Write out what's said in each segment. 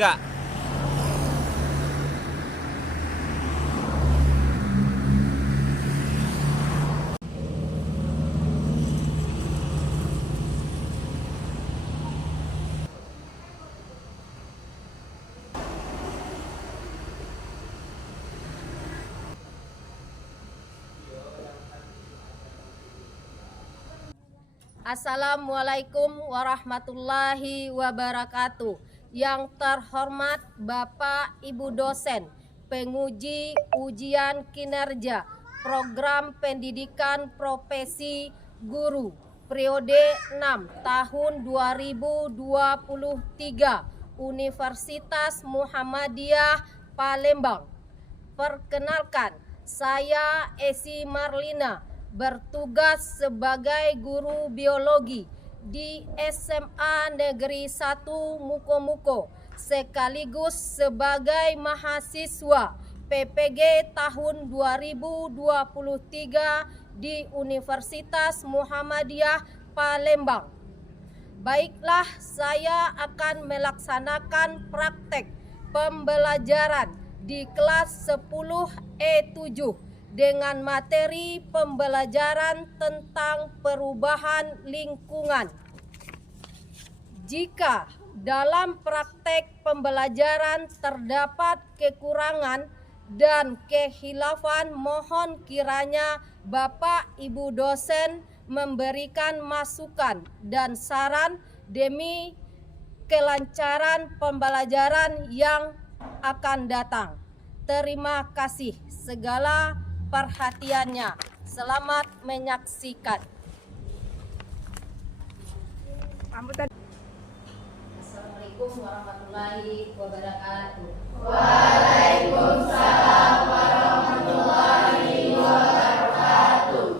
Enggak. Assalamualaikum warahmatullahi wabarakatuh. Yang terhormat Bapak Ibu dosen, penguji ujian kinerja Program Pendidikan Profesi Guru periode 6 tahun 2023 Universitas Muhammadiyah Palembang. Perkenalkan, saya Esi Marlina, bertugas sebagai guru biologi di SMA Negeri 1 Muko-Muko, sekaligus sebagai mahasiswa PPG tahun 2023 di Universitas Muhammadiyah Palembang. Baiklah, saya akan melaksanakan praktek pembelajaran di kelas 10E7 dengan materi pembelajaran tentang perubahan lingkungan. Jika dalam praktek pembelajaran terdapat kekurangan dan kehilafan, mohon kiranya Bapak Ibu dosen memberikan masukan dan saran demi kelancaran pembelajaran yang akan datang. Terima kasih segala perhatiannya. Selamat menyaksikan. Assalamualaikum warahmatullahi wabarakatuh. Waalaikumsalam warahmatullahi wabarakatuh.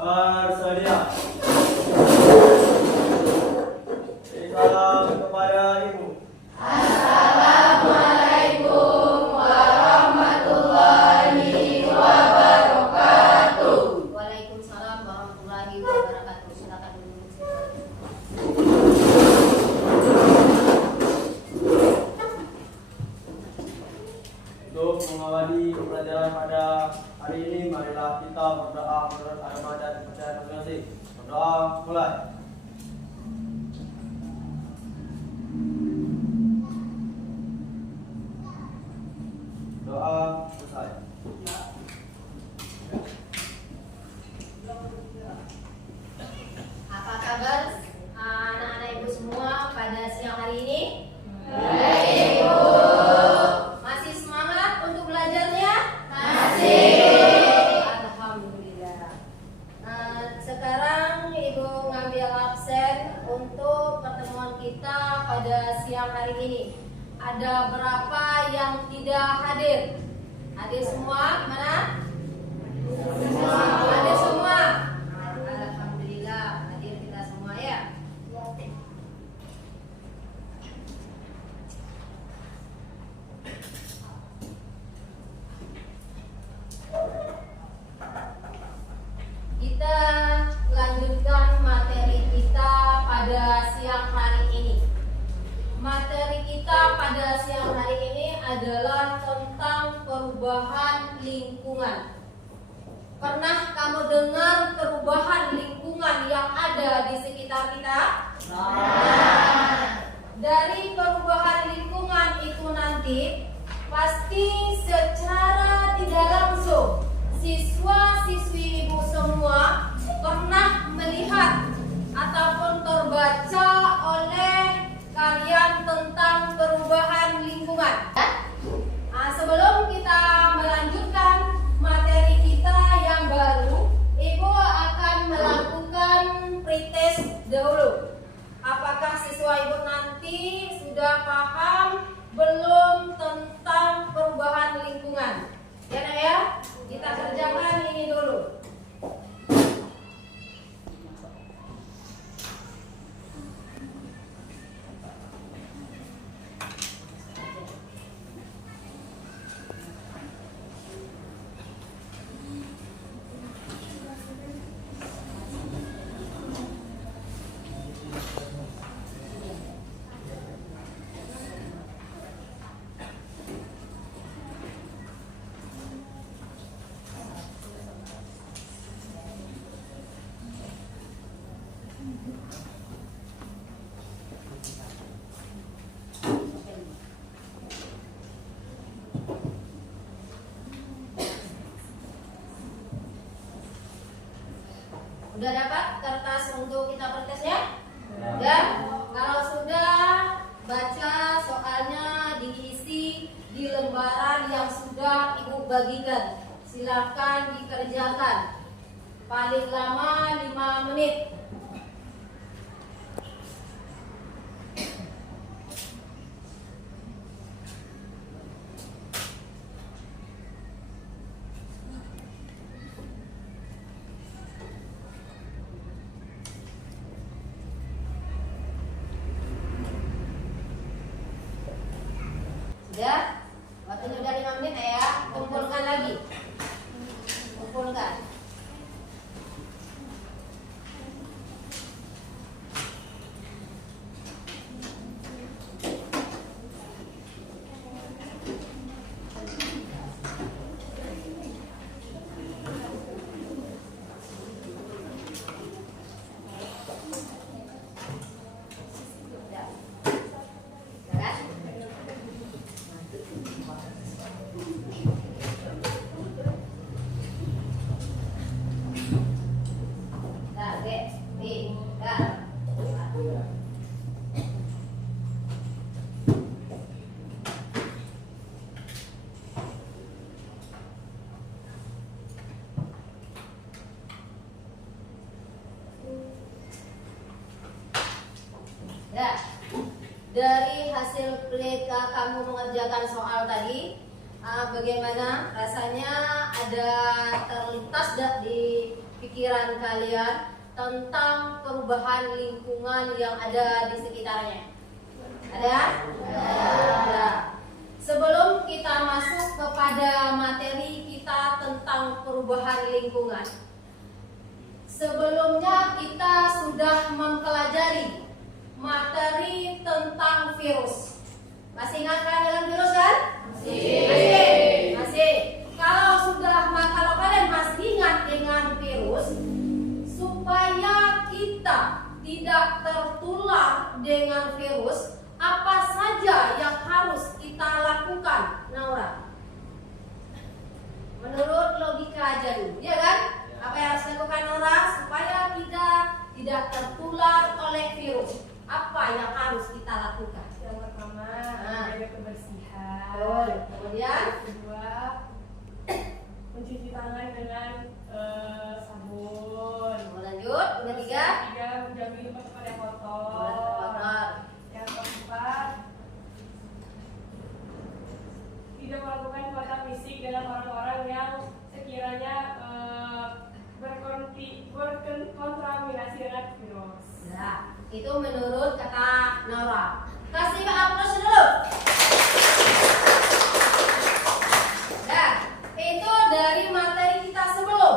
Bersedia. Salam kepada Ibu. Assalamualaikum warahmatullahi wabarakatuh. Waalaikumsalam warahmatullahi wabarakatuh. Silakan duduk. Untuk mengawali pembelajaran pada hari ini, marilah kita berdoa menurut agama dan kepercayaan masing-masing. Berdoa mulai. Doa selesai. Apa kabar anak-anak ibu semua pada siang hari ini? Baik, Bu. Masih semangat untuk belajarnya? Masih. Alhamdulillah. Sekarang ibu ngambil absen untuk pertemuan kita pada siang hari ini. Ada berapa yang tidak hadir? Hadir semua? Mana? Semua. Hadir semua? Alhamdulillah, hadir kita semua ya. Kita lanjutkan materi kita pada siang hari ini. Materi kita pada siang hari ini adalah tentang perubahan lingkungan. Pernah kamu dengar perubahan lingkungan yang ada di sekitar kita? Dari perubahan lingkungan itu nanti pasti secara tidak langsung siswa-siswi ibu semua pernah melihat ataupun terbaca oleh kalian tentang perubahan lingkungan. Sebelum kita melanjutkan materi kita yang baru, ibu akan melakukan pretest dahulu. Apakah siswa ibu nanti sudah paham belum tentang perubahan lingkungan? Ya nak ya, kita kerjakan ini dulu. Udah dapat kertas untuk kita bertesnya? Udah? Kalau sudah, baca soalnya diisi di lembaran yang sudah Ibu bagikan. Silakan dikerjakan. Paling lama 5 menit. Sudah? Waktunya udah 5 menit ya. Kumpulkan lagi. Kumpulkan. Ya, dari hasil kamu mengerjakan soal tadi, bagaimana rasanya? Ada terlintas di pikiran kalian tentang perubahan lingkungan yang ada di sekitarnya? Ada? Ada. Sebelum kita masuk kepada materi kita tentang perubahan lingkungan, sebelumnya kita sudah mempelajari materi tentang virus. Masih ingat kan dengan virus kan? Masih. Kalau kalian masih ingat dengan virus, supaya kita tidak tertular dengan virus, apa saja yang harus kita lakukan, Naura? Menurut logika aja dulu, ya kan? Apa yang harus dilakukan Naura supaya kita tidak tertular oleh virus? Apa yang harus kita lakukan? Yang pertama, menjaga kebersihan. Betul. Kemudian, yang kedua, mencuci tangan dengan sabun. lanjut. Yang ketiga, menjauhi tempat-tempat yang kotor. kotor. Yang keempat, tidak melakukan kontak fisik dengan orang-orang yang sekiranya berkontaminasi dengan virus. Nah, itu menurut kata Naura. Kasih aplaus dulu. Nah, itu dari materi kita sebelum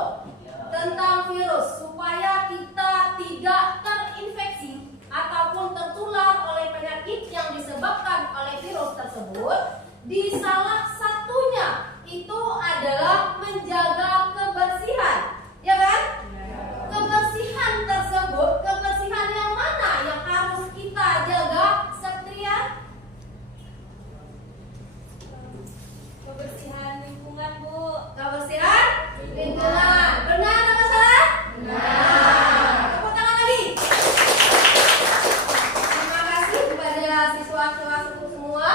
tentang virus, supaya kita tidak terinfeksi ataupun tertular oleh penyakit yang disebabkan oleh virus tersebut. Di salah satunya itu adalah menjaga kebersihan, ya kan? Kebersihan tersebut, kebersihan yang mana yang harus kita jaga, Satria? Kebersihan lingkungan, Bu. Kebersihan lingkungan. Benar atau salah? Benar. Tepuk tangan lagi. Terima kasih kepada siswa-siswa semua.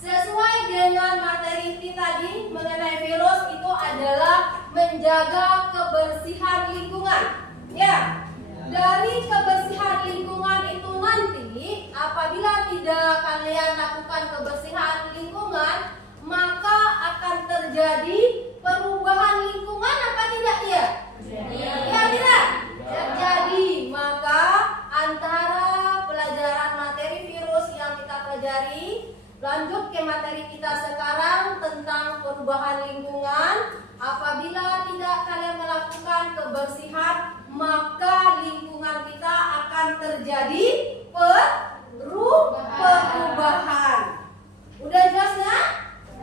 Sesuai dengan materi kita tadi mengenai virus, itu adalah menjaga kebersihan lingkungan. Ya, dari kebersihan lingkungan itu nanti, apabila tidak kalian lakukan kebersihan lingkungan, maka akan terjadi perubahan lingkungan, apa tidak ya? Ya tidak? Terjadi. Maka antara pelajaran materi virus yang kita pelajari, lanjut ke materi kita sekarang tentang perubahan lingkungan. Apabila tidak kalian melakukan kebersihan, maka lingkungan kita akan terjadi perubahan. Udah jelas ya?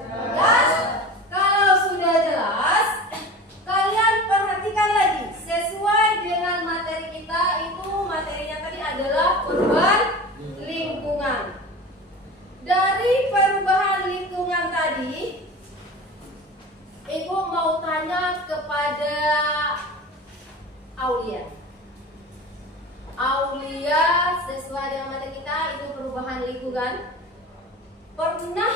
Jelas? Kalau sudah jelas, kalian perhatikan lagi. Sesuai dengan materi kita, itu materinya tadi adalah perubahan lingkungan. Dari perubahan lingkungan tadi, Ibu mau tanya kepada Aulia. Aulia sesuai dengan materi kita itu perubahan lingkungan. Pernah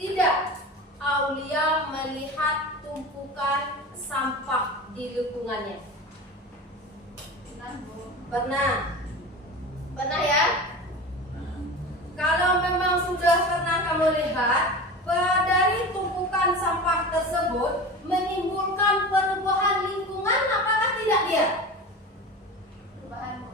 tidak Aulia melihat tumpukan sampah di lingkungannya? Pernah. Pernah ya? Kalau memang sudah pernah kamu lihat, dari tumpukan sampah tersebut menimbulkan perubahan lingkungan, apakah tidak dia?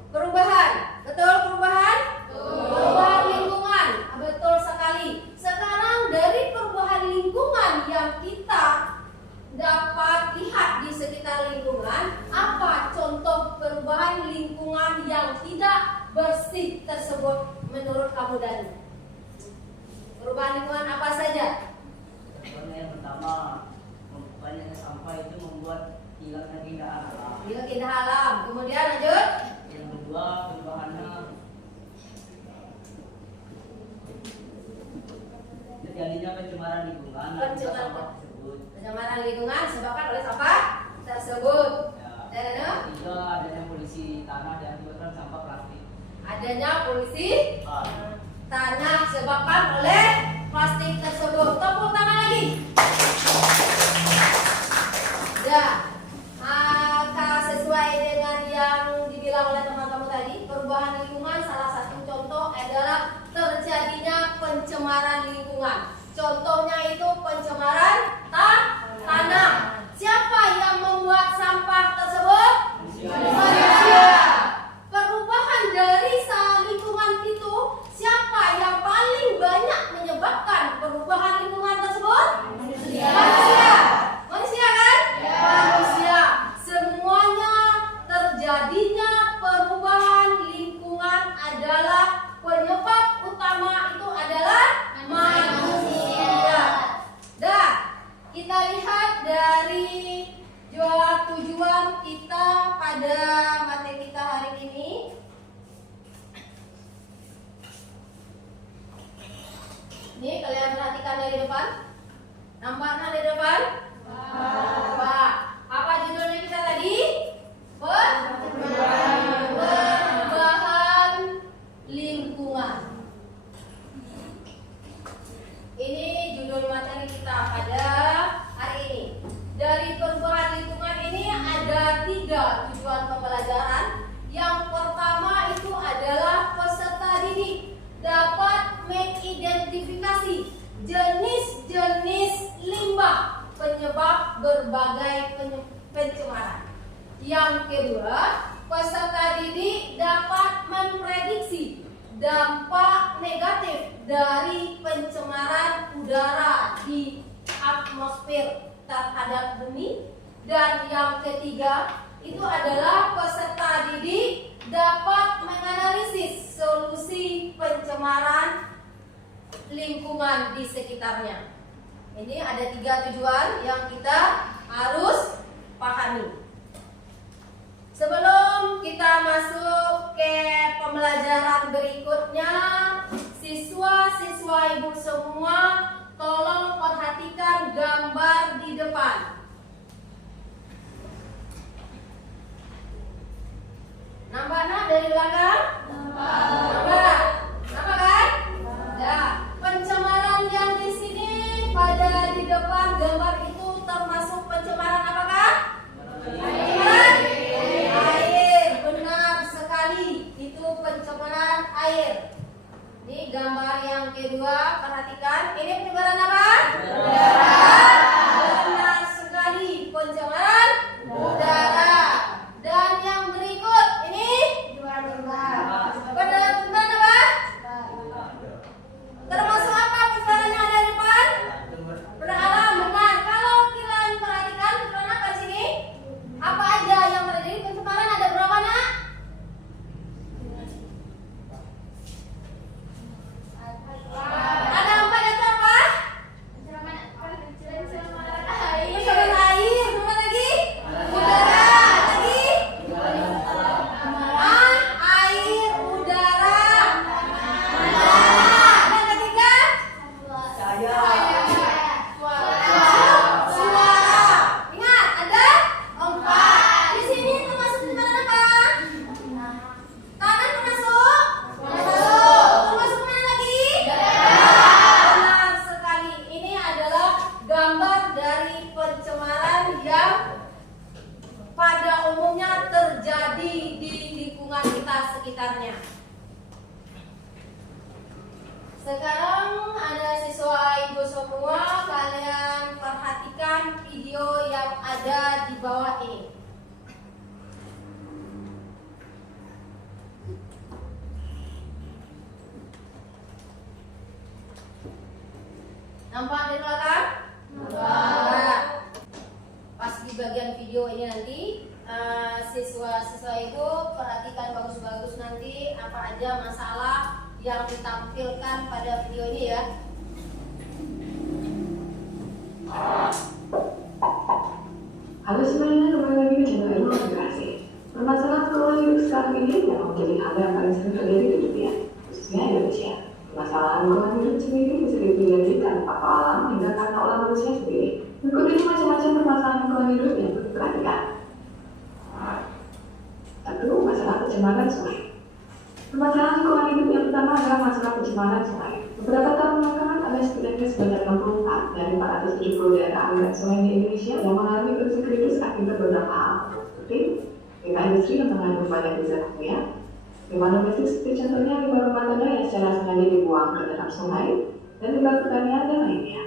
Perubahan. Betul perubahan? Perubahan lingkungan. Betul sekali. Sekarang dari perubahan lingkungan yang kita dapat lihat di sekitar lingkungan, apa contoh perubahan lingkungan yang tidak bersih tersebut menurut kamu Dani? Perubahan lingkungan apa saja? Yang pertama, banyaknya sampah itu membuat hilangnya keindahan alam. Hilang keindahan alam. Kemudian lanjut. Yang kedua, perubahannya terjadinya pencemaran lingkungan akibat sampah tersebut. Pencemaran lingkungan disebabkan oleh sampah tersebut. Ya. Dan Yang ketiga, adanya polusi tanah diakibatkan sampah plastik. adanya polusi tanah disebabkan oleh plastik tersebut. Tepuk tangan lagi. Ya, sesuai dengan yang dibilang oleh teman-teman tadi, perubahan lingkungan salah satu contoh adalah terjadinya pencemaran lingkungan. Contohnya itu pencemaran tanah. Siapa yang membuat sampah tersebut? Manusia. Perubahan dari lingkungan itu, siapa yang paling banyak menyebabkan perubahan lingkungan tersebut? Manusia. Manusia kan? Ya. Manusia. Semuanya terjadinya perubahan lingkungan adalah penyebab utama itu adalah manusia. Dah, kita lihat dari tujuan kita pada materi kita hari ini. Ini kalian perhatikan dari depan. Nampaknya dari depan? Nampak. Apa judulnya kita tadi? Perubahan lingkungan. Ini judul materi kita pada hari ini. Dari perubahan lingkungan ini ada 3 tujuan pembelajaran. Yang pertama itu adalah peserta didik dapat mengidentifikasi jenis-jenis limbah penyebab berbagai pencemaran. Yang kedua, peserta didik dapat memprediksi dampak negatif dari pencemaran udara di atmosfer terhadap bumi. Dan yang ketiga itu adalah peserta didik dapat menganalisis solusi pencemaran lingkungan di sekitarnya. Ini ada 3 tujuan yang kita harus pahami. Sebelum kita masuk ke pembelajaran berikutnya, siswa-siswa ibu semua tolong perhatikan gambar di depan. Nampaknya dari belakang? Nampak. Nampak kan? Ya. Pencemaran yang di sini pada di depan gambar itu termasuk pencemaran apakah? Pencemaran air. Benar sekali. Itu pencemaran air. Ini gambar yang kedua, perhatikan. Ini pencemaran apa? Udara. Benar sekali, pencemaran udara. Dan yang berikut ini pencemaran apa? Termasuk apa pencemaran yang ada di depan? Pencemaran alam, benar. Kalau kalian perhatikan pencemaran apa di sini? Apa aja yang terjadi pencemaran, ada berapa nak? Ada 4 itu apa? sekitarnya. Sekarang ada siswa ibu semua, kalian perhatikan video yang ada di bawah ini. Nampak di belakang? Nampak. Pas di bagian video ini nanti siswa-siswa itu perhatikan bagus-bagus nanti apa aja masalah yang ditampilkan pada video ini ya. Halo semuanya, kembali lagi di channel Ilmu Integrasi. Permasalahan sekolah hidup sekarang ini memang menjadi hal yang paling sering terjadi di dunia, khususnya Indonesia. Permasalahan lingkungan hidup sendiri bisa dipelajari karena faktor alam hingga karena olah manusia sendiri. Berikut ini macam-macam permasalahan lingkungan hidup yang perlu diperhatikan. 1. Masalah pencemaran sungai. Permasalahan lingkungan hidup yang pertama adalah masalah pencemaran sungai. Beberapa tahun belakangan ada setidaknya sebanyak 64 dari 470 daerah aliran sungai di Indonesia yang mengalami krisis kritis akibat beberapa hal, seperti limbah industri yang mengandung banyak zat kimia, limbah domestik seperti contohnya limbah rumah tangga yang secara sengaja dibuang ke dalam sungai, dan limbah pertanian dan lainnya.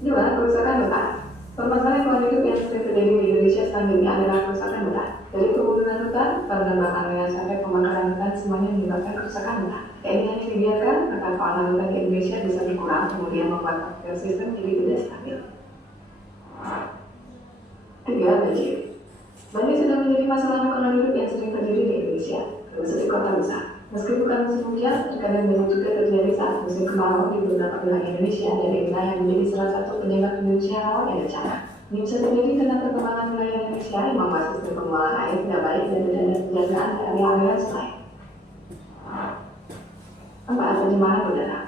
2. Kerusakan berat. Permasalahan lingkungan hidup yang sering terjadi di Indonesia saat ini adalah kerusakan berat. Dari kebakaran hutan, penebangan wilayah sampai pembakaran hutan semuanya menyebabkan kerusakan berat. Ini hanya dibiarkan agar fauna hutan di Indonesia bisa berkurang, kemudian membuat ekosistem jadi tidak stabil. 3. Banjir. Banjir sudah menjadi masalah lingkungan hidup yang sering terjadi di Indonesia, termasuk di kota besar. Meski bukan musim hujan, terkadang banjir juga terjadi saat musim kemarau di beberapa wilayah Indonesia, dan inilah yang menjadi salah satu penyebab Indonesia rawan yang bencana. Ini bisa terjadi karena perkembangan wilayah Indonesia yang membuat sistem pengelolaan air tidak baik dan tidak ada penjagaan di area-area sungai. 4. Pencemaran udara.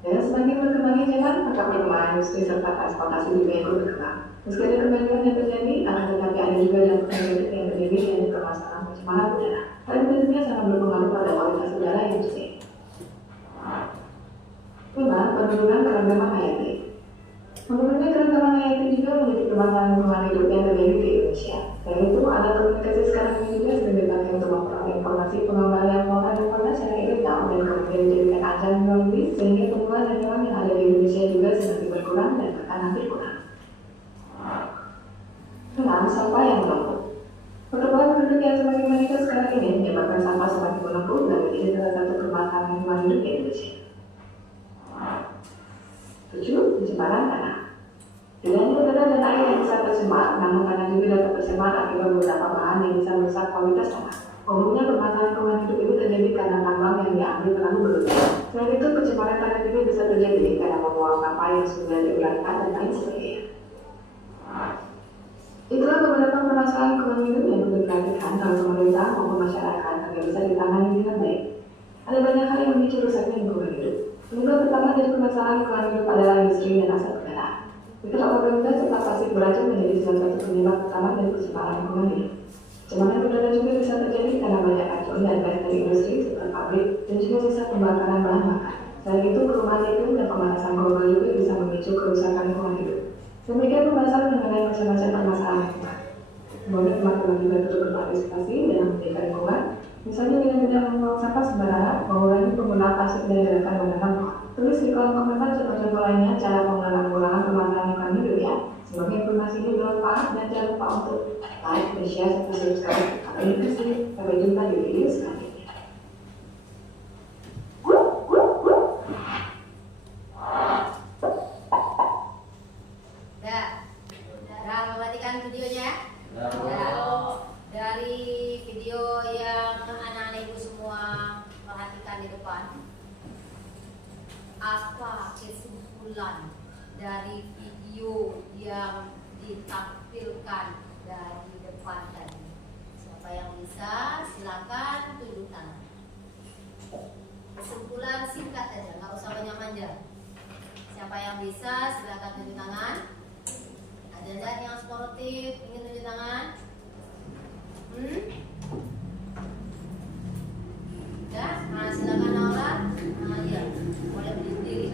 Dengan semakin berkembangnya zaman, maka perkembangan industri serta transportasi juga ikut berkembang. Meski ada kemajuan yang terjadi, akan tetapi ada juga dampak negatif yang terjadi yaitu permasalahan pencemaran udara. Hal ini tentunya sangat berpengaruh pada kualitas udara yang bersih. 5. Penurunan keragaman hayati. Menurutnya keragaman hayati juga menjadi permasalahan lingkungan hidup yang terjadi di Indonesia. Selain itu, alat komunikasi sekarang ini juga sering dipakai untuk memperoleh informasi pengembalian flora dan fauna secara ilegal dan kemudian dijadikan ajang jual beli, sehingga tumbuhan dan hewan yang ada di Indonesia juga semakin berkurang dan bahkan hampir punah. 6. Sampah yang menumpuk. Perkembangan penduduk yang semakin meningkat sekarang ini menyebabkan sampah semakin menumpuk dan menjadi salah satu permasalahan lingkungan hidup di Indonesia. 7. Pencemaran tanah. Tidak hanya udara dan air yang bisa tercemar, namun tanah juga dapat tercemar akibat beberapa bahan yang bisa merusak kualitas tanah. Umumnya permasalahan lingkungan hidup itu terjadi karena tambang yang diambil terlalu berlebihan. Selain itu, pencemaran tanah juga bisa terjadi karena membuang sampah yang sudah diuraikan dan lain sebagainya. Itulah beberapa permasalahan lingkungan hidup yang perlu diperhatikan oleh pemerintah maupun masyarakat agar bisa ditangani dengan baik. Ada banyak hal yang memicu rusaknya lingkungan hidup. Penyebab pertama dari permasalahan lingkungan hidup adalah industri dan asap kendaraan. Jika apabila serta plastik beracun menjadi salah satu penyebab utama dari pencemaran lingkungan hidup. Pencemaran udara juga bisa terjadi karena banyak racun dan gas dari industri seperti pabrik dan juga sisa pembakaran bahan bakar. Selain itu, perubahan iklim dan pemanasan global juga bisa memicu kerusakan lingkungan hidup. Demikian pembahasan mengenai macam-macam permasalahan lingkungan. Kemudian teman-teman juga turut berpartisipasi dalam menjaga lingkungan, misalnya dengan tidak membuang sampah sembarangan, mengurangi penggunaan plastik dan gerakan menanam pohon. Tulis di kolom komentar contoh-contoh lainnya cara pengulangan permasalahan lingkungan hidup ya. Semoga informasi ini bermanfaat dan jangan lupa untuk like, dan share, serta subscribe. Sampai jumpa di video selanjutnya. Sudah memperhatikan videonya? Dari video yang anak-anak ibu semua perhatikan di depan, apa kesimpulan dari video yang ditampilkan dari depan tadi? Siapa yang bisa, silakan tunjuk tangan. Kesimpulan singkat aja, nggak usah banyak manja. Siapa yang bisa, silakan tunjuk tangan. Ada nggak yang sportif ingin tunjuk tangan? Ya, nah silakan Naura. Nah iya, boleh berdiri.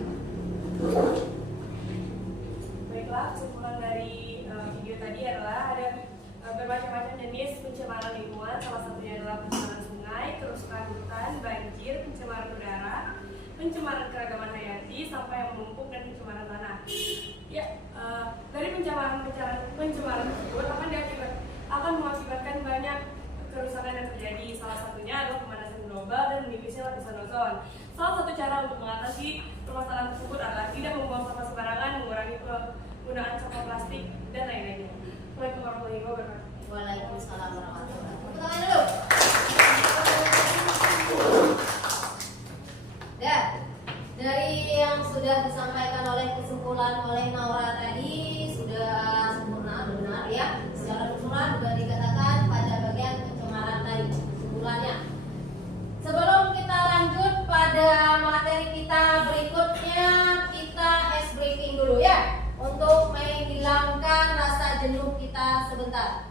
Baiklah, kesimpulan dari video tadi adalah ada bermacam-macam jenis pencemaran lingkungan. Salah satunya adalah pencemaran keragaman hayati sampah yang menumpuk dan pencemaran tanah. Ya, dari pencemaran tersebut akan mengakibatkan banyak kerusakan yang terjadi. Salah satunya adalah pemanasan global dan menipisnya lapisan ozon. Salah satu cara untuk mengatasi permasalahan tersebut adalah tidak membuang sampah sembarangan, mengurangi penggunaan sampah plastik dan lain-lainnya. Assalamualaikum warahmatullahi wabarakatuh. Waalaikumsalam warahmatullahi wabarakatuh. Tepuk tangan dulu. Dan dari yang sudah disampaikan oleh kesimpulan oleh Naura tadi sudah sempurna, benar ya. Secara kesimpulan sudah dikatakan pada bagian pencemaran tadi kesimpulannya. Sebelum kita lanjut pada materi kita berikutnya, kita ice breaking dulu ya, untuk menghilangkan rasa jenuh kita sebentar.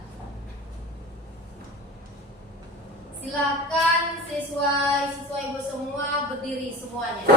Silakan siswa ibu semua berdiri semuanya.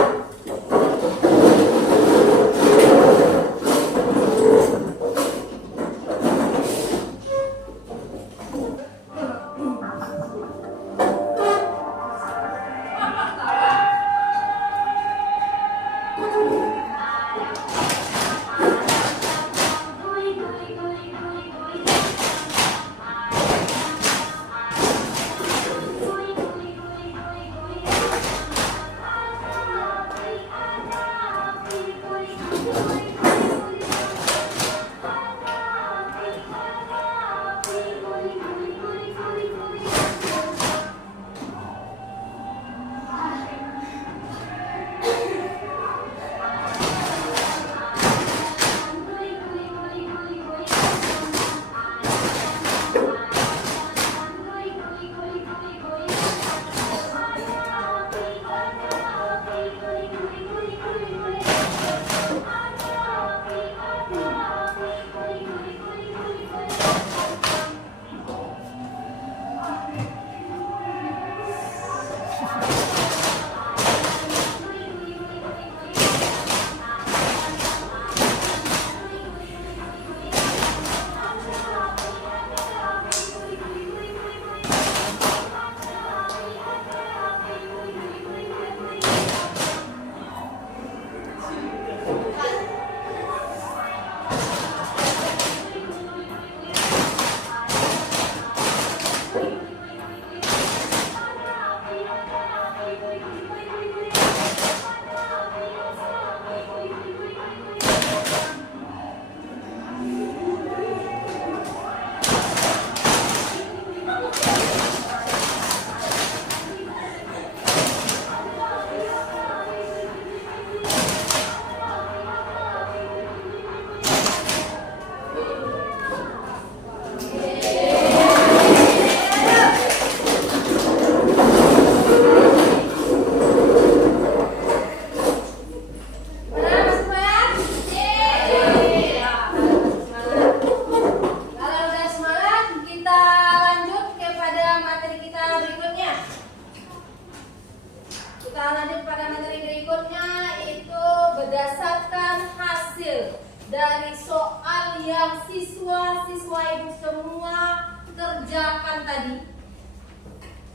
Dari soal yang siswa-siswa ibu semua kerjakan tadi,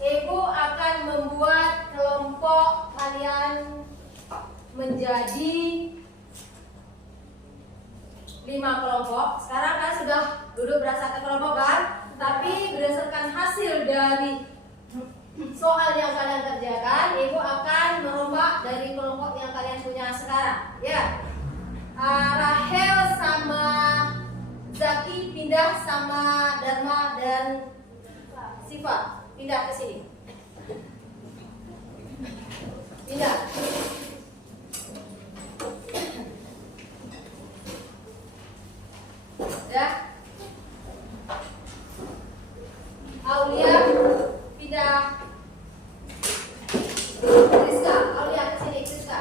ibu akan membuat kelompok kalian menjadi 5 kelompok. Sekarang kalian sudah duduk berdasarkan kelompok kan? Tapi berdasarkan hasil dari soal yang kalian kerjakan, ibu akan merombak dari kelompok yang kalian punya sekarang. Ya, Rahel sama Zaki pindah sama Dharma dan Siva pindah ke sini. Pindah. Ya. Aulia pindah. Rizka, Aulia ke sini, Rizka.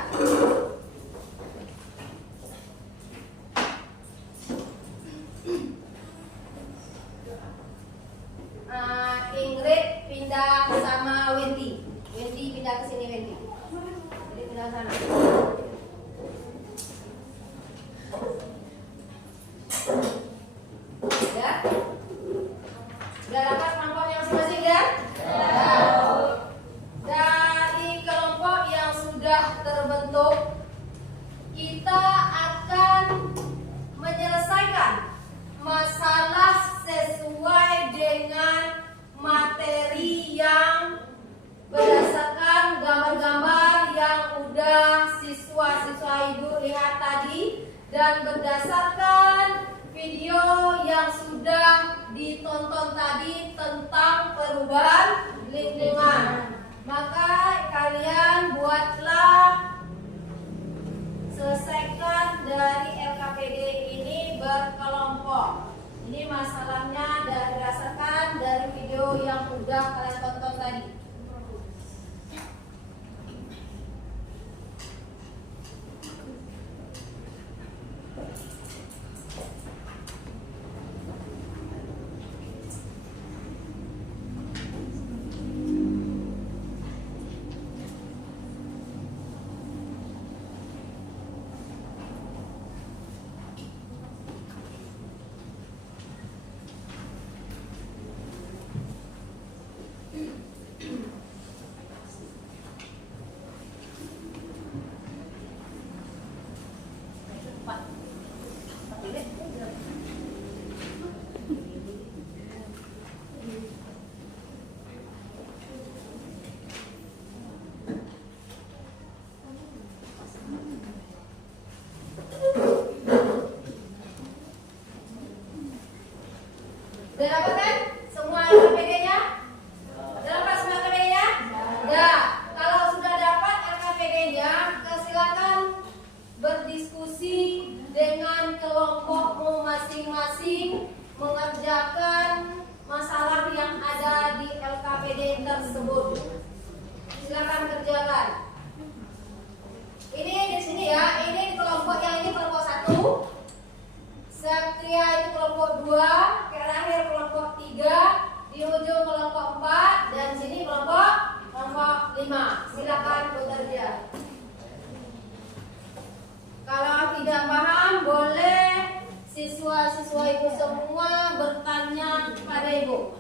Ingrid pindah sama Wendy. Wendy pindah ke sini, Wendy. Jadi pindah Dan berdasarkan video yang sudah ditonton tadi tentang perubahan lingkungan, maka kalian buatlah, selesaikan dari LKPD ini berkelompok. Ini masalahnya berdasarkan dari video yang sudah kalian tonton tadi. Udah dapat kan semua LKPD-nya? Udah dapat semua LKPD-nya? Ya. Kalau sudah dapat LKPD-nya, silakan berdiskusi dengan kelompokmu masing-masing mengerjakan masalah yang ada di LKPD tersebut. Silakan kerjakan. Ini di sini ya, ini di kelompok yang ini kelompok 1. Satria itu kelompok 2, terakhir kelompok 3, di ujung kelompok 4, dan sini kelompok 5. Silakan bekerja. Kalau tidak paham, boleh siswa-siswa ibu semua bertanya kepada ibu.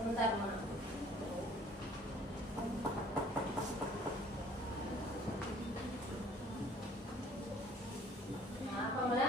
Sebentar, Ma. Apa mana?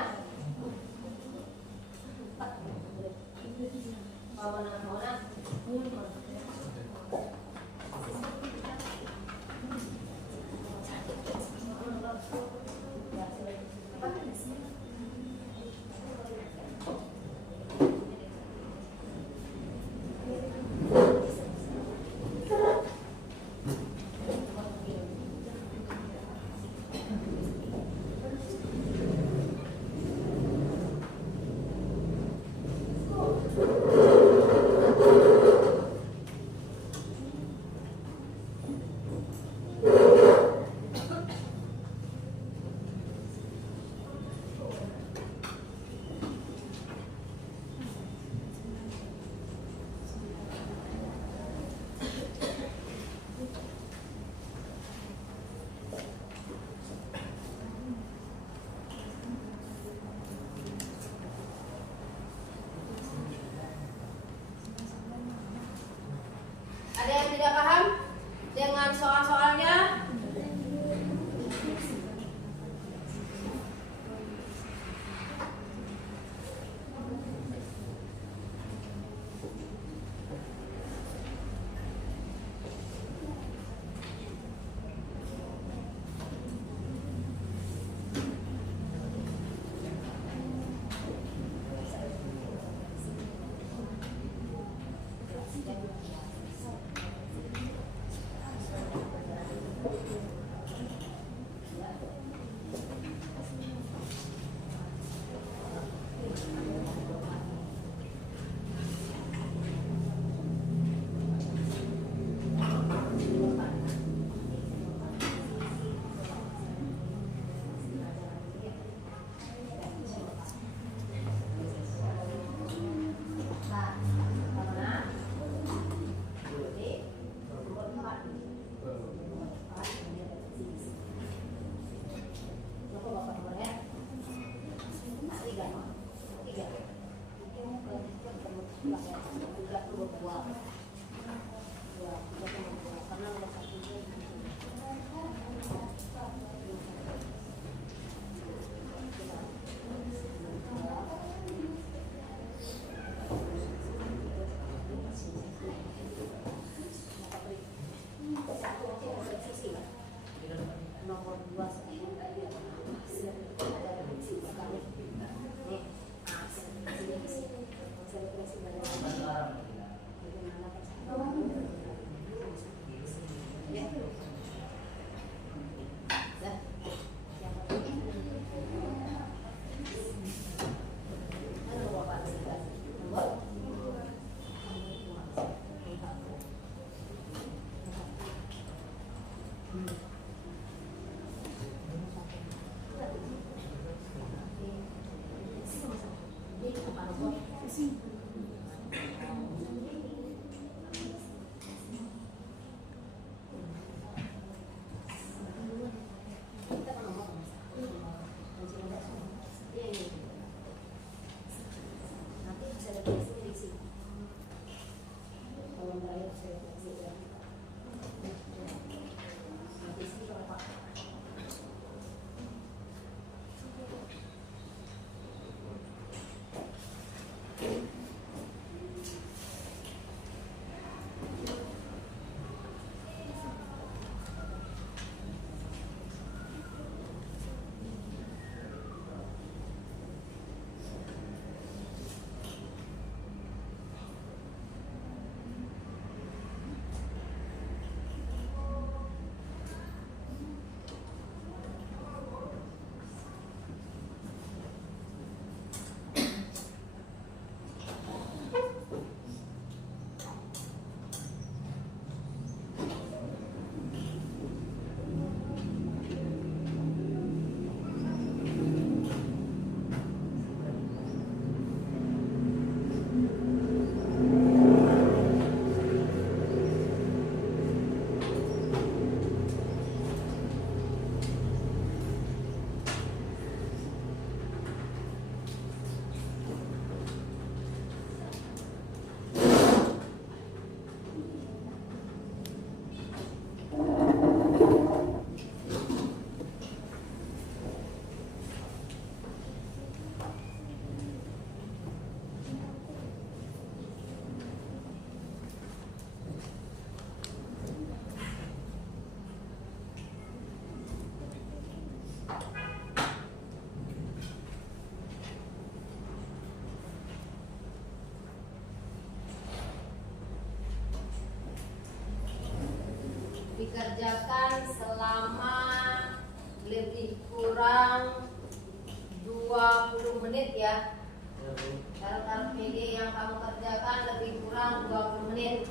dikerjakan selama lebih kurang 20 menit ya. Syarat PD yang kamu kerjakan lebih kurang 20 menit.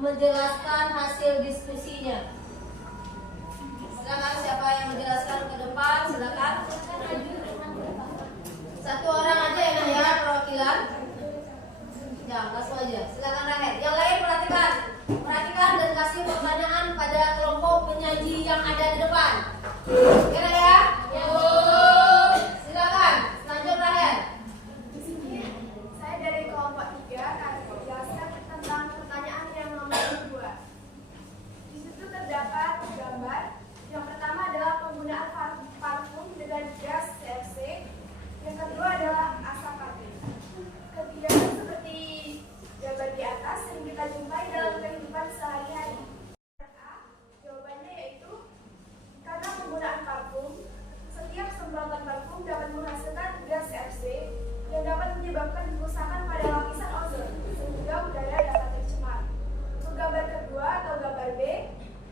menjelaskan hasil diskusinya. Silakan, siapa yang menjelaskan ke depan, silakan. Satu orang aja ya perwakilan. Ya, langsung aja. Silakan Rahel. Yang lain perhatikan dan kasih pertanyaan pada kelompok penyaji yang ada di depan. Kira ya? Silakan. Lanjut Rahel. Di sini saya dari kelompok 3 akan menjelaskan tentang pertanyaan yang nomor 2. Di situ terdapat gambar. Yang pertama adalah penggunaan parfum dengan gas CFC. Yang kedua adalah asap pabrik. Ketiganya seperti gambar di atas yang kita jumpai dalam kehidupan sehari-hari. A, jawabannya yaitu karena penggunaan parfum, setiap semprotan parfum dapat menghasilkan gas CFC yang dapat menyebabkan kerusakan pada lapisan ozon sehingga udara dapat tercemar. Untuk gambar kedua atau gambar B,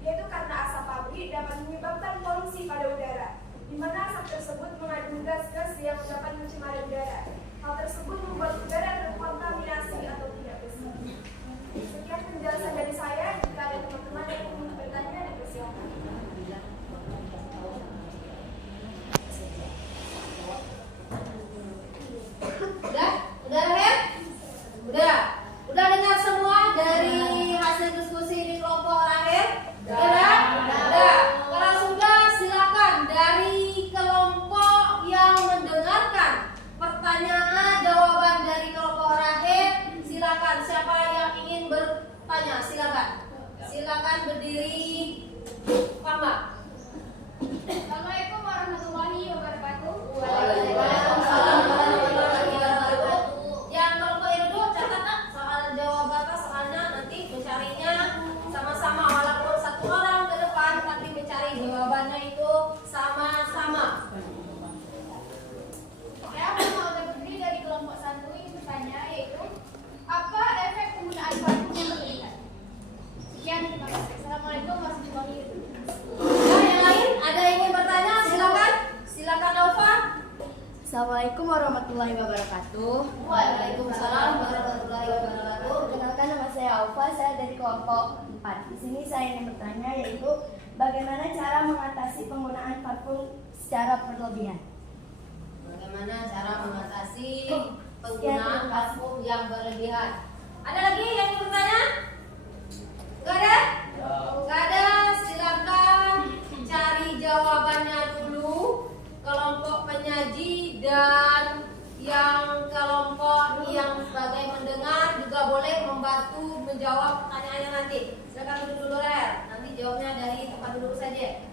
yaitu karena asap pabrik dapat menyebabkan polusi pada udara, di mana asap tersebut mengandung gas-gas yang dapat mencemari udara. Hal tersebut membuat udara terkontaminasi atau tidak bersih. Sekian penjelasan dari saya. Jika ada teman-teman yang ingin bertanya, dipersilakan. Udah Rahel? Udah dengar semua dari hasil diskusi di kelompok Rahel? Udah. Kalau sudah, silakan dari kelompok yang mendengarkan pertanyaan jawaban dari kelompok Rahel. Silakan, siapa yang ingin bertanya? Silakan berdiri. Pama. Assalamualaikum warahmatullahi wabarakatuh. Waalaikumsalam warahmatullahi wabarakatuh. Yang kelompok yang duduk catat tak soal jawabannya, soalnya nanti mencarinya sama-sama walaupun satu orang ke depan tapi mencari jawabannya itu sama-sama. Saya mau berdiri dari kelompok 1 ingin bertanya, yaitu apa efek penggunaan parfum yang terlihat? Sekian, terima kasih. Assalamualaikum warahmatullahi wabarakatuh. Nah, yang lain ada yang ingin bertanya? Silakan Alfa. Assalamualaikum warahmatullahi wabarakatuh. Waalaikumsalam warahmatullahi wabarakatuh. Perkenalkan, nama saya Alfa, saya dari kelompok 4. Di sini saya ingin bertanya, yaitu bagaimana cara mengatasi penggunaan parfum secara berlebihan? Bagaimana cara mengatasi penggunaan parfum yang berlebihan? Ada lagi yang ingin bertanya? Gak ada? Gak ada, silakan cari jawabannya dulu. Kelompok penyaji dan yang kelompok yang sebagai mendengar juga boleh membantu menjawab pertanyaannya nanti. Silakan duduk dulu Rahel. Nanti jawabnya dari tempat duduk saja.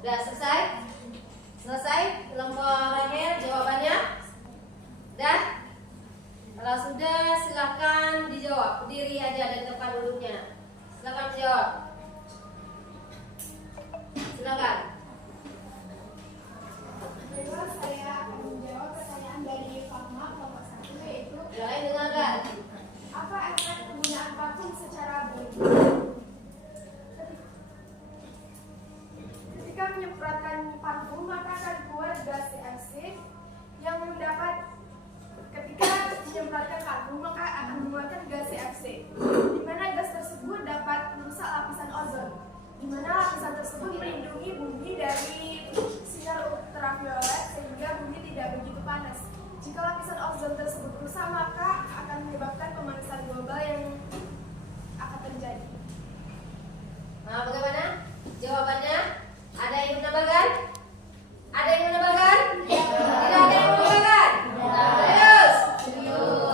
Sudah selesai? Selesai kelompok Rahel jawabannya? Dan kalau sudah silakan dijawab. Berdiri aja dari tempat duduknya. Silakan dijawab. Silakan. Kedua, saya akan menjawab pertanyaan dari Fatma kelompok 1, yaitu Yang lain dengarkan. apa efek penggunaan parfum secara berlebihan? Ketika menyemprotkan parfum, maka akan keluar gas CFC yang mendapat ketika menyemprotkan parfum maka akan mengeluarkan gas CFC, di mana gas tersebut dapat merusak lapisan ozon, di mana lapisan tersebut melindungi bumi dari sinar ultraviolet sehingga bumi tidak begitu panas. Jika lapisan ozon tersebut rusak, maka akan menyebabkan pemanasan global yang akan terjadi. Nah, bagaimana jawabannya? Ada yang menambahkan? Ada yang menambahkan? Tidak ada yang menambahkan? Serius?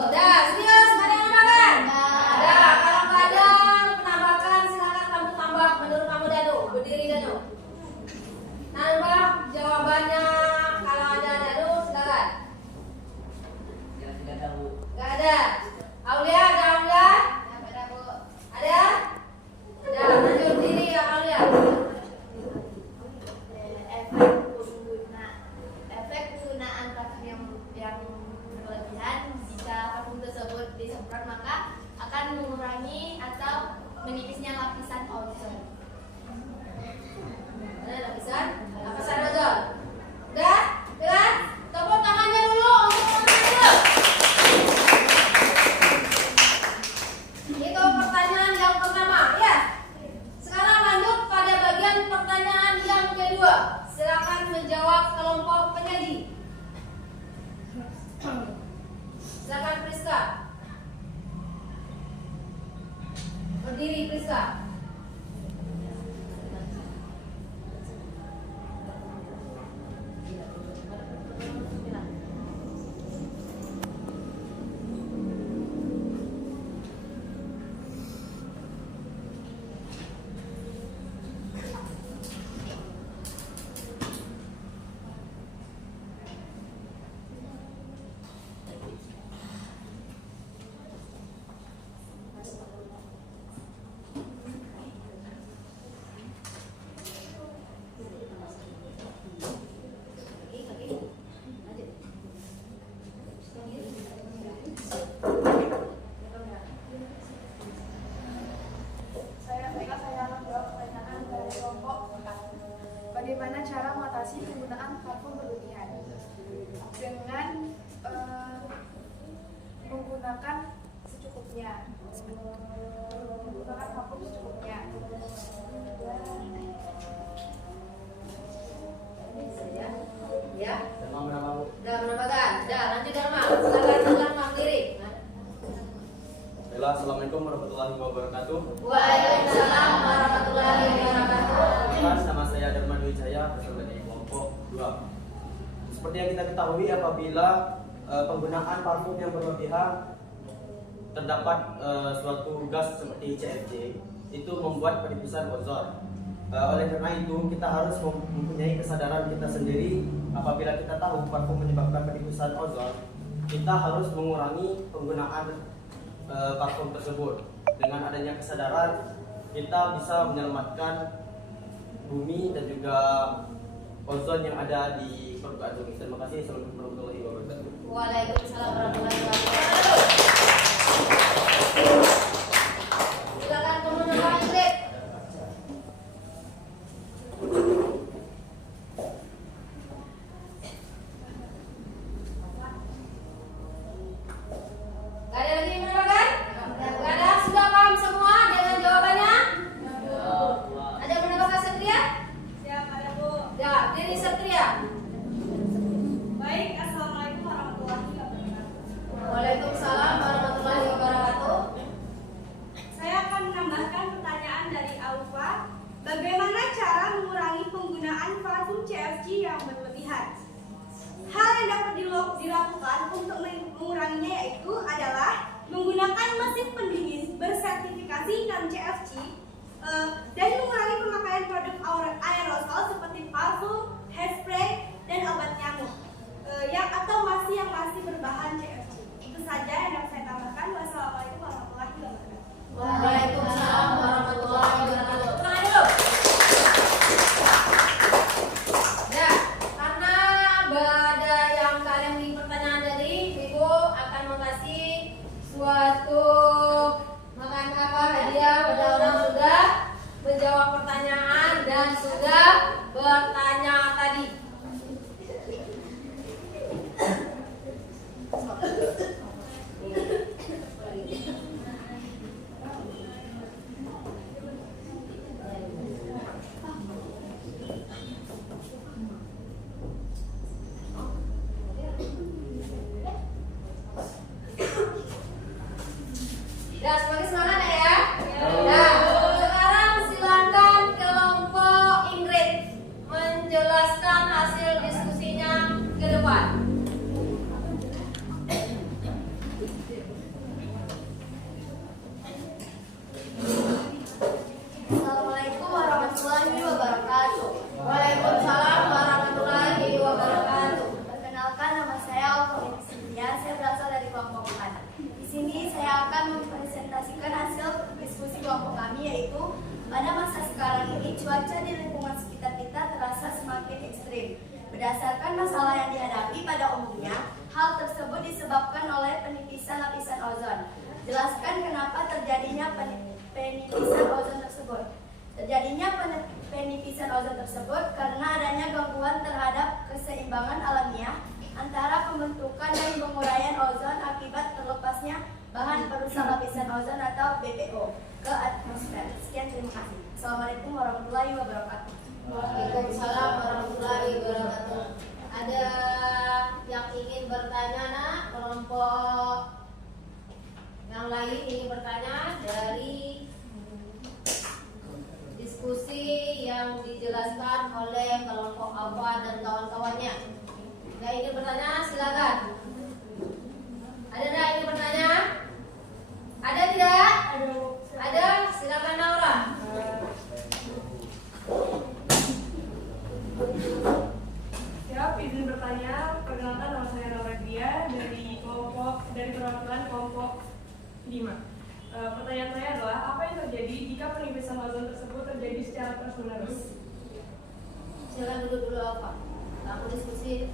Sudah, serius? Ada yang menambahkan? Ada. Kalau nggak ada penambahkan, silakan kamu tambah menurut kamu Danu. Berdiri Danu. Nambah jawabannya. Kalau ada Danu, silakan. Yang tidak tahu Silakan Priska. Berdiri Priska. Saya akan menjawab pertanyaan dari kelompok 4. Bagaimana cara mengatasi penggunaan parfum berlebihan? Dengan menggunakan secukupnya. Menggunakan parfum secukupnya. Ya. Dharma menambah. Udah menambahkan. Udah, lanjut Dharma. Silakan berdiri. Baiklah, assalamualaikum warahmatullahi wabarakatuh. Waalaikumsalam warahmatullahi wabarakatuh. Perkenalkan, nama saya Dharma Dwi Jaya, berasal dari kelompok 2. Seperti yang kita ketahui, apabila penggunaan parfum yang berlebihan terdapat suatu gas seperti CFC, itu membuat penipisan ozon. Oleh karena itu, kita harus mempunyai kesadaran kita sendiri. Apabila kita tahu parfum menyebabkan penipisan ozon, kita harus mengurangi penggunaan parfum tersebut. Dengan adanya kesadaran, kita bisa menyelamatkan bumi dan juga ozon yang ada di permukaan bumi. Terima kasih. Assalamualaikum warahmatullahi wabarakatuh. Waalaikumsalam warahmatullahi wabarakatuh. Silakan kemudian Ingrid. Gak ada lagi yang menambahkan? Gak ada, sudah paham semua dengan jawabannya? Ada yang menambahkan Satria? Siap, ada Bu. Ya, diri Satria. Baik, assalamualaikum warahmatullahi wabarakatuh. Waalaikumsalam warahmatullahi wabarakatuh. Saya akan menambahkan pertanyaan dari Aufa. Bagaimana cara mengurangi penggunaan parfum CFC yang berlebihan? Hal yang dapat dilakukan untuk menguranginya yaitu adalah menggunakan mesin pendingin bersertifikasi non-CFC dan mengurangi pemakaian produk aerosol seperti parfum, hairspray, dan obat nyamuk yang masih berbahan CFC. Itu saja yang dapat saya tambahkan. Wassalamualaikum warahmatullahi wabarakatuh. Waalaikumsalam warahmatullahi wabarakatuh. Tenang dulu. Ya, karena ada yang kalian di pertanyaan tadi, Ibu akan mengasih suatu makan hadiah pada orang sudah menjawab pertanyaan dan sudah bertanya tadi. Ya, semakin semangat ya. Nah, sekarang silakan kelompok Ingrid menjelaskan hasil diskusinya ke depan. Assalamualaikum warahmatullahi wabarakatuh. Waalaikumsalam warahmatullahi wabarakatuh. Perkenalkan, nama saya Alfa Cynthia. Saya berasal dari kelompok 4. Di sini saya akan mempresentasikan hasil diskusi kelompok kami, yaitu pada masa sekarang ini cuaca di lingkungan sekitar kita terasa semakin ekstrim. Berdasarkan masalah yang dihadapi pada umumnya, hal tersebut disebabkan oleh penipisan lapisan ozon. Jelaskan kenapa terjadinya penipisan ozon tersebut. Terjadinya penipisan ozon tersebut karena adanya gangguan terhadap keseimbangan alamiah antara pembentukan dan penguraian ozon akibat terlepasnya bahan perusak lapisan ozon atau BPO ke atmosfer. Sekian, terima kasih. Assalamualaikum warahmatullahi wabarakatuh. Waalaikumsalam warahmatullahi wabarakatuh. Ada yang ingin bertanya, nak? Kelompok mulai ingin bertanya dari diskusi yang dijelaskan oleh kelompok Alfa dan kawan-kawannya. Yang ingin bertanya silakan. Ada tidak ingin bertanya? Ada tidak? Ada. Silakan Naura. Siap, izin bertanya. Perkenalkan, nama saya Naura Dia dari perwakilan kelompok 5. Pertanyaan saya adalah, apa yang terjadi jika penipisan ozon tersebut terjadi secara terus-menerus? Silakan duduk dulu Alfa. Aku diskusi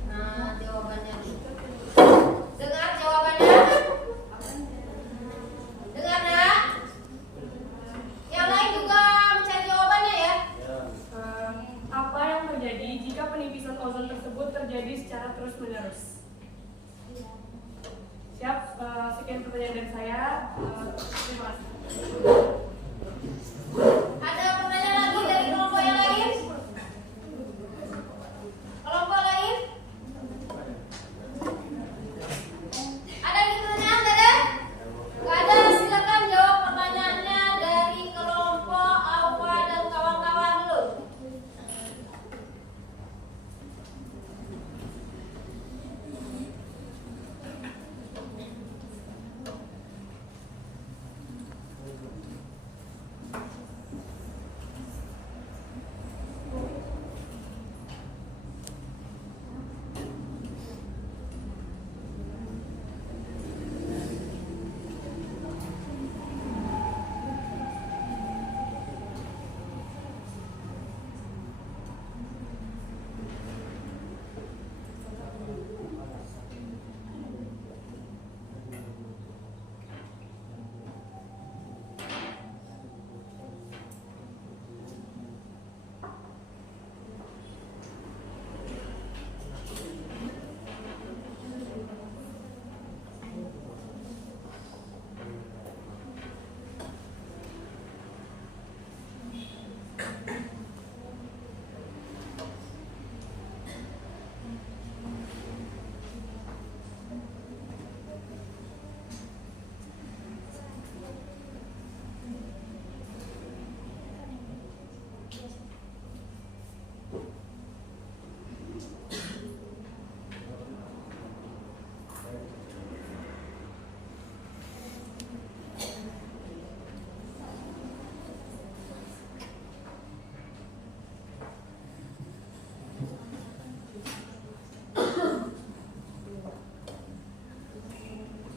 jawabannya. Dengar jawabannya? Dengar ya? Yang lain juga mencari jawabannya ya? Apa yang terjadi jika penipisan ozon tersebut terjadi secara terus-menerus? Siap, sekian pertanyaan dari saya. Terima kasih. Ada pertanyaan lagi dari kelompok yang lain? Kelompok lain? Ada yang pertanyaan? Tidak ada? Tidak ada, silakan jawab pertanyaannya dari kelompok Alfa dan kawan-kawan dulu.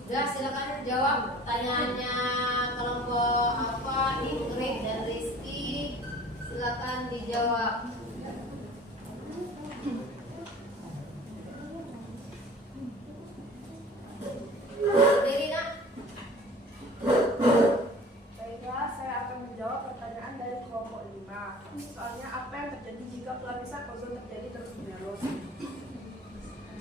Ya, silakan jawab pertanyaannya kelompok Alfa, Ingrid dan Rizky. Silakan dijawab. Derina. Baiklah, saya akan menjawab pertanyaan dari kelompok 5. Soalnya, apa yang terjadi jika pelapisan ozon terjadi terus-menerus?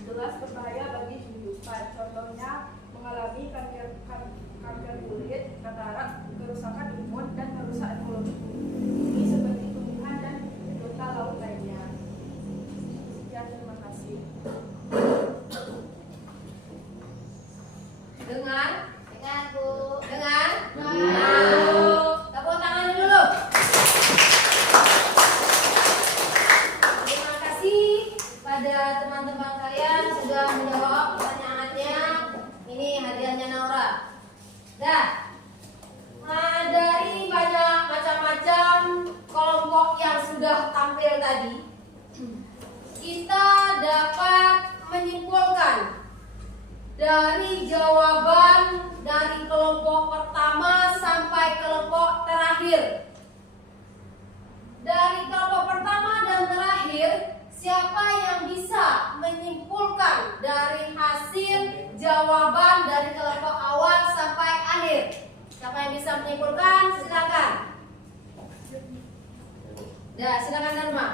Jelas berbahaya bagi kehidupan. Contohnya, mengalami kanker kulit, katarak, kerusakan imun, dan merusak ekologi bumi seperti tumbuhan dan biota laut lainnya. Sekian, terima kasih. Dengar? Dengar Bu. Dengar? Dengar. Tepuk tangan dulu. Terima kasih pada teman-teman kalian sudah menjawab pertanyaannya. Ini hadiahnya Naura. Dari banyak macam-macam kelompok yang sudah tampil tadi, kita dapat menyimpulkan dari jawaban dari kelompok pertama sampai kelompok terakhir. Dari kelompok pertama dan terakhir, siapa yang bisa menyimpulkan dari hasil jawaban dari kelompok awal sampai akhir? Siapa yang bisa menyimpulkan? Silakan. Ya, silakan Dharma.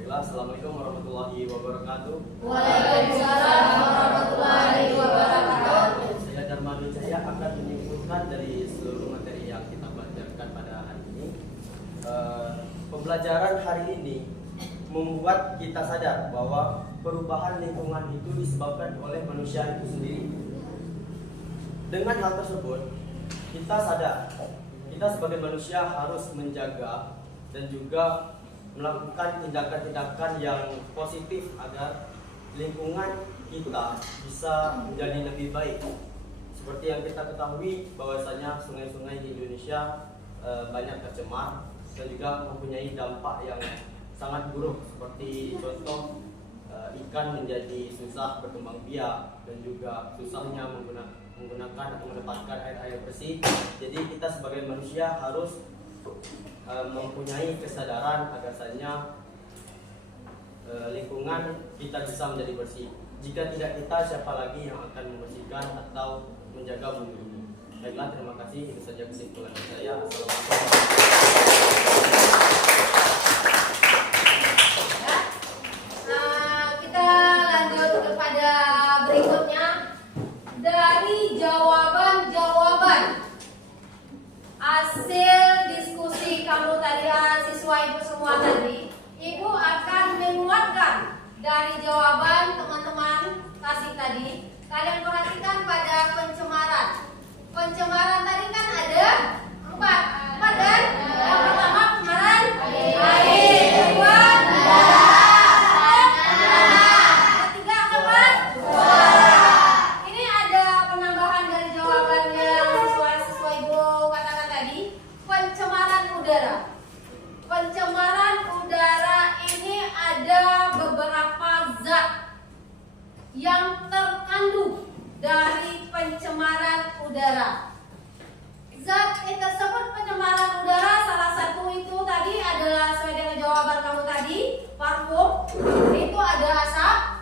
Baiklah, assalamualaikum warahmatullahi wabarakatuh. Waalaikumsalam warahmatullahi wabarakatuh. Saya Dharma Wijaya akan menyimpulkan dari seluruh materi yang kita pelajarkan pada hari ini. Pembelajaran hari ini membuat kita sadar bahwa perubahan lingkungan itu disebabkan oleh manusia itu sendiri. Dengan hal tersebut, kita sadar kita sebagai manusia harus menjaga dan juga melakukan tindakan-tindakan yang positif agar lingkungan kita bisa menjadi lebih baik. Seperti yang kita ketahui bahwasanya sungai-sungai di Indonesia banyak tercemar dan juga mempunyai dampak yang sangat buruk, seperti contoh ikan menjadi susah berkembang biak dan juga susahnya menggunakan atau mendapatkan air bersih. Jadi kita sebagai manusia harus mempunyai kesadaran agar lingkungan kita bisa menjadi bersih. Jika tidak kita, siapa lagi yang akan membersihkan atau menjaga bumi ini? Baiklah, terima kasih. Itu saja kesimpulan saya. Assalamualaikum. Kita lanjut kepada berikutnya. Dari jawaban-jawaban hasil diskusi kamu tadi, siswa ibu semua tadi, ibu akan menguatkan dari jawaban teman-teman kasih tadi. Kalian perhatikan pada pencemaran. Pencemaran tadi kan ada empat kan? Yang pertama pencemaran air, kedua ketiga apa? Suara. Ini ada penambahan dari jawabannya siswa ibu katakan tadi, pencemaran udara. Pencemaran udara ini ada beberapa zat yang terkandung dari pencemaran udara. Zat tersebut pencemaran udara, salah satu itu tadi adalah sesuai dengan jawaban kamu tadi, parfum. Itu ada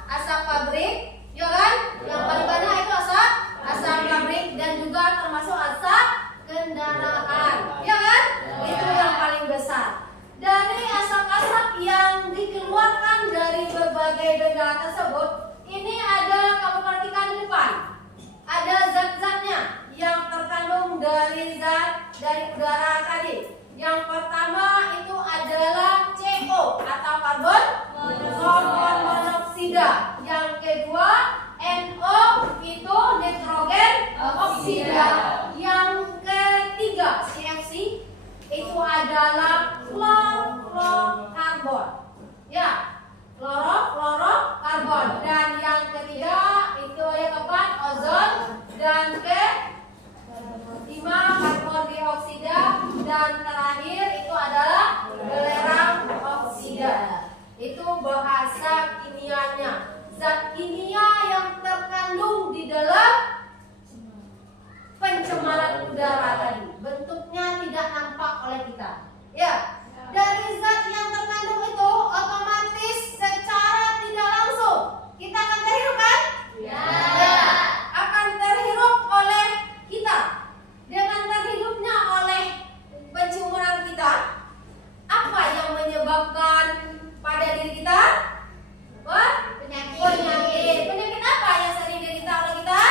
asap pabrik, ya kan? Yang paling banyak itu asap pabrik dan juga termasuk asap kendaraan, ya kan? Itu yang paling besar. Dari asap-asap yang dikeluarkan dari berbagai benda tersebut, ini ada, kamu perhatikan di depan, ada zat-zatnya yang terkandung dari zat dari udara tadi. Yang pertama itu adalah CO atau karbon monoksida. Yang kedua NO itu nitrogen oksida. Yang ketiga CFC itu adalah klorofluorokarbon. Ya, klorofluorokarbon. Dan yang ketiga itu yang keempat ozon dan kelima karbon dioksida dan terakhir itu adalah belerang oksida. Itu bahasa kimianya. Zat kimia yang terkandung di dalam pencemaran udara tadi. Bentuknya tidak nampak oleh kita. Ya, dari zat yang terkandung itu otomatis secara tidak langsung kita akan terhirup kan? Ya. Akan terhirup oleh kita. Dengan terhirupnya oleh penciuman kita, apa yang menyebabkan pada diri kita? Penyakit. Penyakit apa yang sering diderita oleh kita?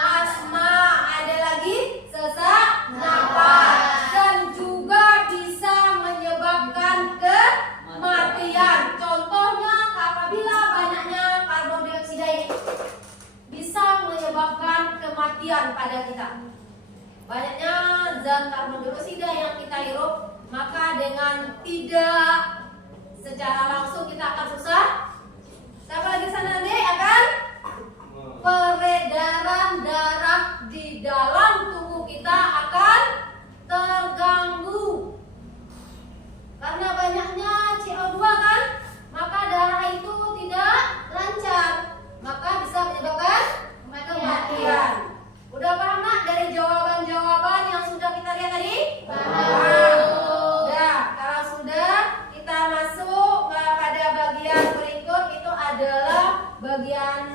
Asma. Ada lagi sesak napas. Dan juga bisa menyebabkan kematian. Contohnya apabila banyaknya karbon dioksida ini bisa menyebabkan kematian pada kita. Banyaknya zat karbon dioksida yang kita hirup, maka dengan tidak secara langsung kita akan susah. Siapa lagi sana nanti akan peredaran darah di dalam tubuh kita akan terganggu. Karena banyaknya CO2 kan, maka darah itu tidak lancar, maka bisa menyebabkan kematian. Udah paham nak dari jawaban-jawaban yang sudah kita lihat tadi? Paham. Udah, kalau sudah kita masuk pada bagian berikut, itu adalah bagian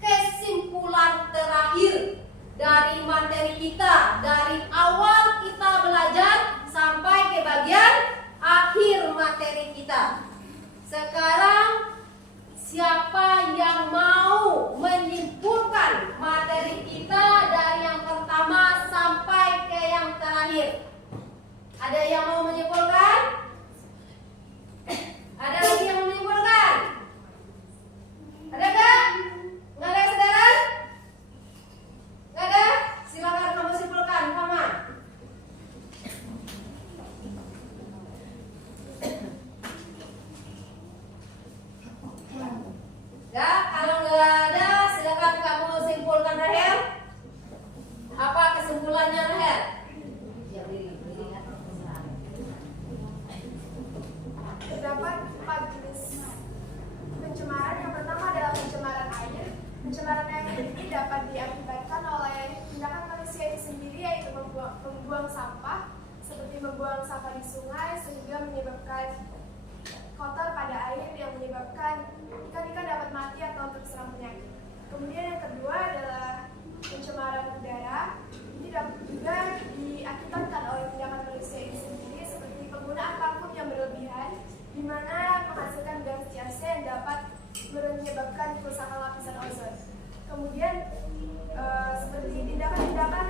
kesimpulan terakhir dari materi kita, dari awal kita belajar sampai ke bagian akhir materi kita. Sekarang siapa yang mau menyimpulkan materi kita dari yang pertama sampai ke yang terakhir? Ada yang mau menyimpulkan? dapat diakibatkan oleh tindakan manusia itu sendiri, yaitu membuang sampah, seperti membuang sampah di sungai sehingga menyebabkan kotor pada air yang menyebabkan ikan-ikan dapat mati atau terserang penyakit. Kemudian yang kedua adalah pencemaran udara. Ini dapat juga diakibatkan oleh tindakan manusia itu sendiri, seperti penggunaan parfum yang berlebihan, di mana menghasilkan gas CFC yang dapat menyebabkan kerusakan lapisan ozon. Kemudian seperti tindakan-tindakan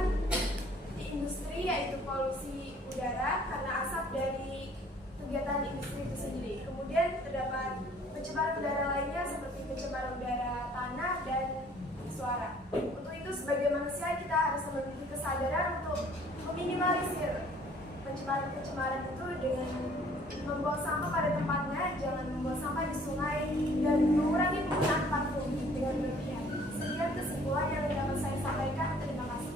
di industri, yaitu polusi udara karena asap dari kegiatan industri itu sendiri. Kemudian terdapat pencemaran udara lainnya seperti pencemaran udara tanah dan suara. Untuk itu sebagai manusia kita harus memiliki kesadaran untuk meminimalisir pencemaran itu dengan membuang sampah pada tempatnya, jangan membuang sampah di sungai, dan mengurangi penggunaan parfum dengan berlebihan. Sekian kesimpulan yang dapat saya sampaikan. Terima kasih.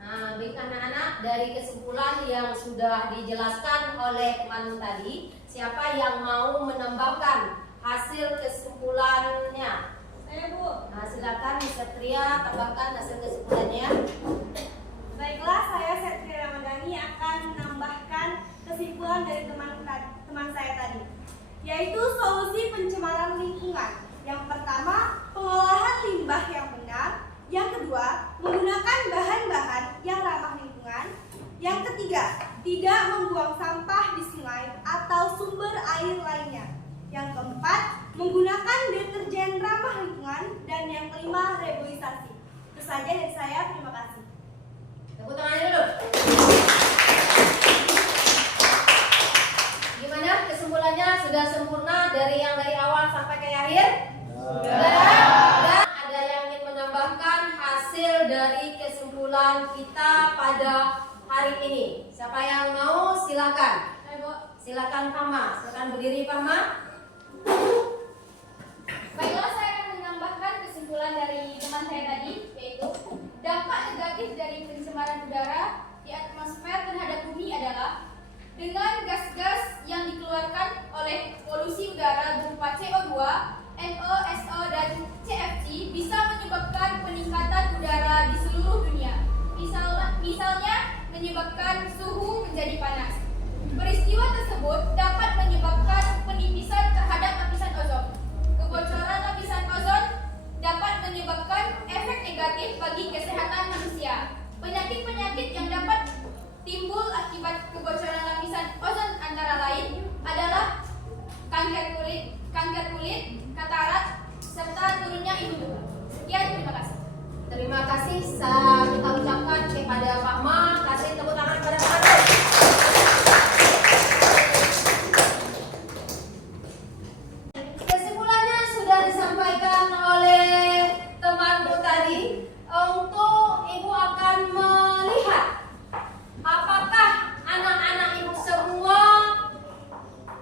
Nah, baik anak-anak, dari kesimpulan yang sudah dijelaskan oleh teman tadi, siapa yang mau menambahkan hasil kesimpulannya? Saya, Bu. Nah, silakan Miss Setria tambahkan hasil kesimpulannya. Baiklah, saya Setria Ramadhani akan menambahkan kesimpulan dari teman saya tadi, yaitu solusi pencemaran lingkungan. Yang pertama, pengolahan limbah yang benar. Yang kedua, menggunakan bahan-bahan yang ramah lingkungan. Yang ketiga, tidak membuang sampah di sungai atau sumber air lainnya. Yang keempat, menggunakan deterjen ramah lingkungan. Dan yang kelima, reboisasi. Itu saja dari saya, terima kasih. Tepuk tangannya dulu. Gimana kesimpulannya? Sudah sempurna dari awal sampai ke akhir? Sudah. Ada yang ingin menambahkan hasil dari kesimpulan kita pada hari ini? Siapa yang mau? Silakan. Silakan Pama. Silakan berdiri Pama. Baiklah, saya akan menambahkan kesimpulan dari teman saya tadi, yaitu dampak negatif dari pencemaran udara di atmosfer terhadap bumi adalah dengan gas-gas yang dikeluarkan oleh polusi udara berupa CO2, NOx, dan CFC bisa menyebabkan peningkatan udara di seluruh dunia. Misalnya menyebabkan suhu menjadi panas. Peristiwa tersebut dapat menyebabkan penipisan terhadap lapisan ozon. Kebocoran lapisan ozon dapat menyebabkan efek negatif bagi kesehatan manusia. Penyakit-penyakit yang dapat timbul akibat kebocoran lapisan ozon antara lain adalah kanker kulit, katarak, serta turunnya imun. Sekian, terima kasih. Terima kasih. Kita ucapkan kepada Pak Ma. Kasih tepuk tangan kepada Pak Ma. Kesimpulannya sudah disampaikan oleh temanku tadi. Untuk ibu akan melihat apakah anak-anak ibu semua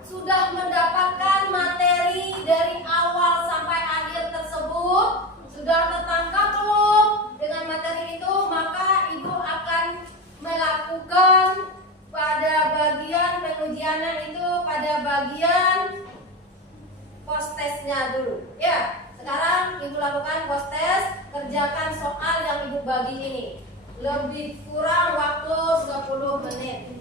sudah mendapatkan materi dari awal sampai akhir tersebut. Sudah tertangkap belum dengan materi itu? Maka ibu akan melakukan pada bagian pengujiannya itu pada bagian post testnya dulu. Ya, sekarang ibu lakukan post test, kerjakan soal yang ibu bagi ini. Lebih kurang waktu 10 menit.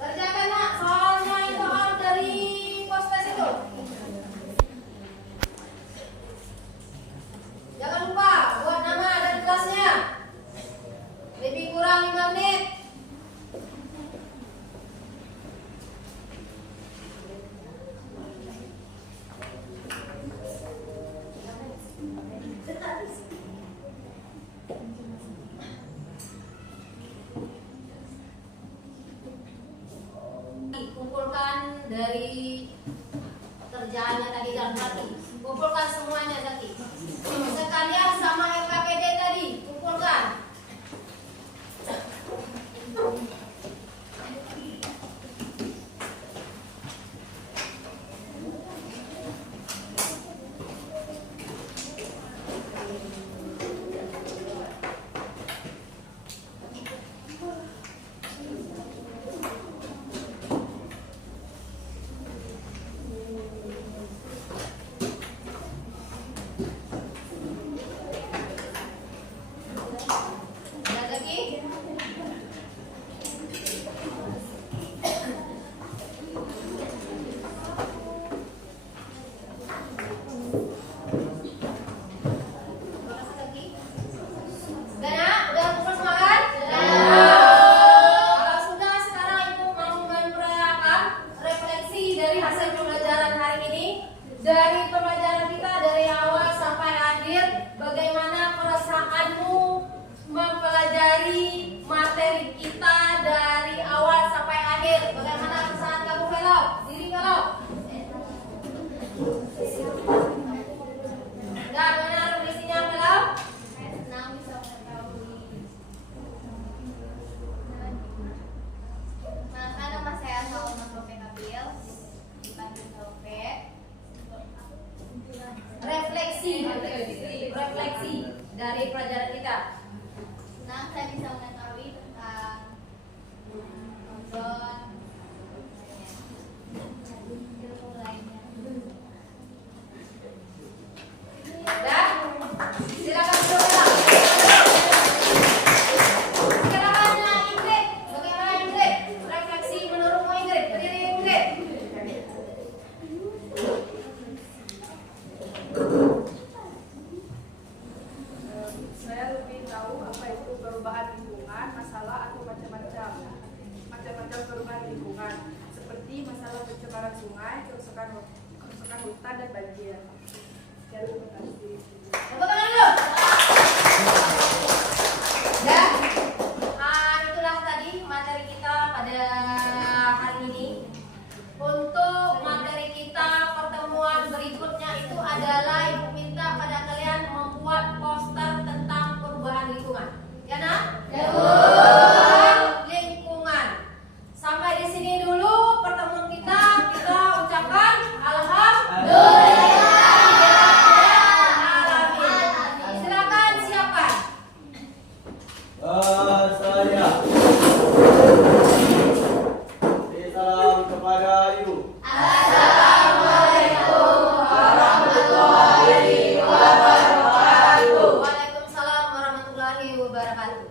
Kerjakan nak soalnya itu dari post test itu. Jangan lupa buat nama dan tugasnya. Lebih kurang 5 menit. Kumpulkan dari kerjaannya tadi dalam hati. Kumpulkan semuanya lingkungan, seperti masalah pencemaran sungai, kerusakan hutan, dan banjir. Terima kasih. Tepuk tangan dulu. Dan itulah tadi materi kita pada hari ini. Untuk materi kita pertemuan berikutnya itu adalah Ibu minta pada kalian membuat poster tentang perubahan lingkungan. Ya nak? Lingkungan. Sampai di sini dulu pertemuan kita. Kita ucapkan alhamdulillah. Silakan siapkan. Saya. Salam kepada ibu. Assalamualaikum warahmatullahi wabarakatuh. Waalaikumsalam warahmatullahi wabarakatuh.